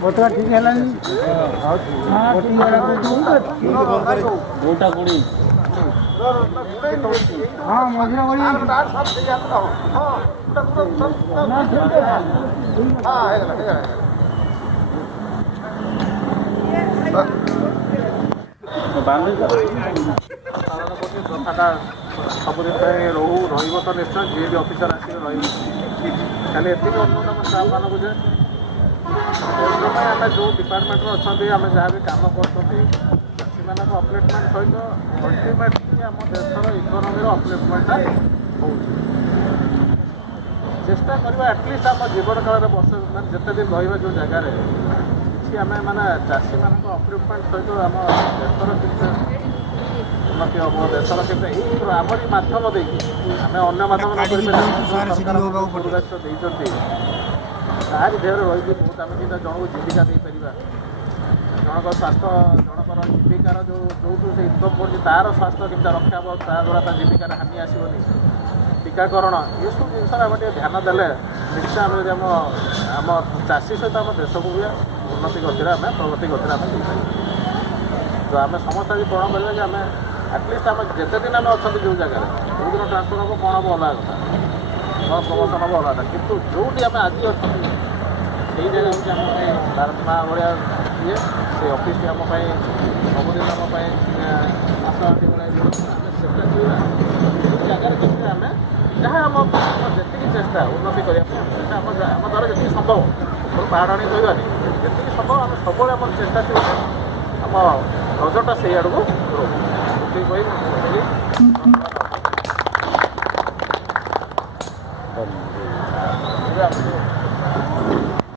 बतवा ठीक है ना गोटा कोड़ी हाँ मजरा बड़ी कथाटा सबुदिन रोहू रही तो निश्चय जी भी अफिसर आसिक रही खाली एति अनुरोध आम स्टाफ मानक जे आम जो डिपार्टमेंट अच्छा आम जहाँ भी कम कर अपलिफ्टमेंट सहित अल्टिमेटली आम देशर इकोनोमी अपलिफ्टमेंट हो चेष्टा करवा एटलिस्ट आम जीवन काल में वर्ष मैंने जिते दिन रहा जो जगार किसी आम मैंने चाषी मान अपलिफ्टमेंट सहित आम देशर उन्नति हम देशर के आमरी मध्यम देखिए आम अन्य मध्यम देते तार देहर रही बहुत आम जो जनक जीविका देपर जनक स्वास्थ्य जनकर जीविकार जो से इनकम कर तार स्वास्थ्य केमती रक्षा हे ताद्वारा जीविकार हानि आसवनी टीकाकरण ये सब जिन आम ध्यान देले निश्चय आम आम चाषी सहित आम देश को भी उन्नति गति आम प्रगति गति आम तो आम समस्त आज कौन करें कि आम एटलिस्ट आम जिते दिन आम अच्छा जो जगह जो दिन ट्रांसफर हम कौन हम अलग कथा प्रमोशन हम अलग कितु जो आम आज अच्छा से जगह हूँ आम भारत माँ भाया ये से अफिस आम सबुदिन आम आशावादी भाई जगह केमी आम जहाँ आम जी चेष्टा उन्नति करने आम द्वारा जी संभव पहाड़ आनी कहवानी जी संभव आम सब आम चेष्टा थी आम नजरटा से आड़ को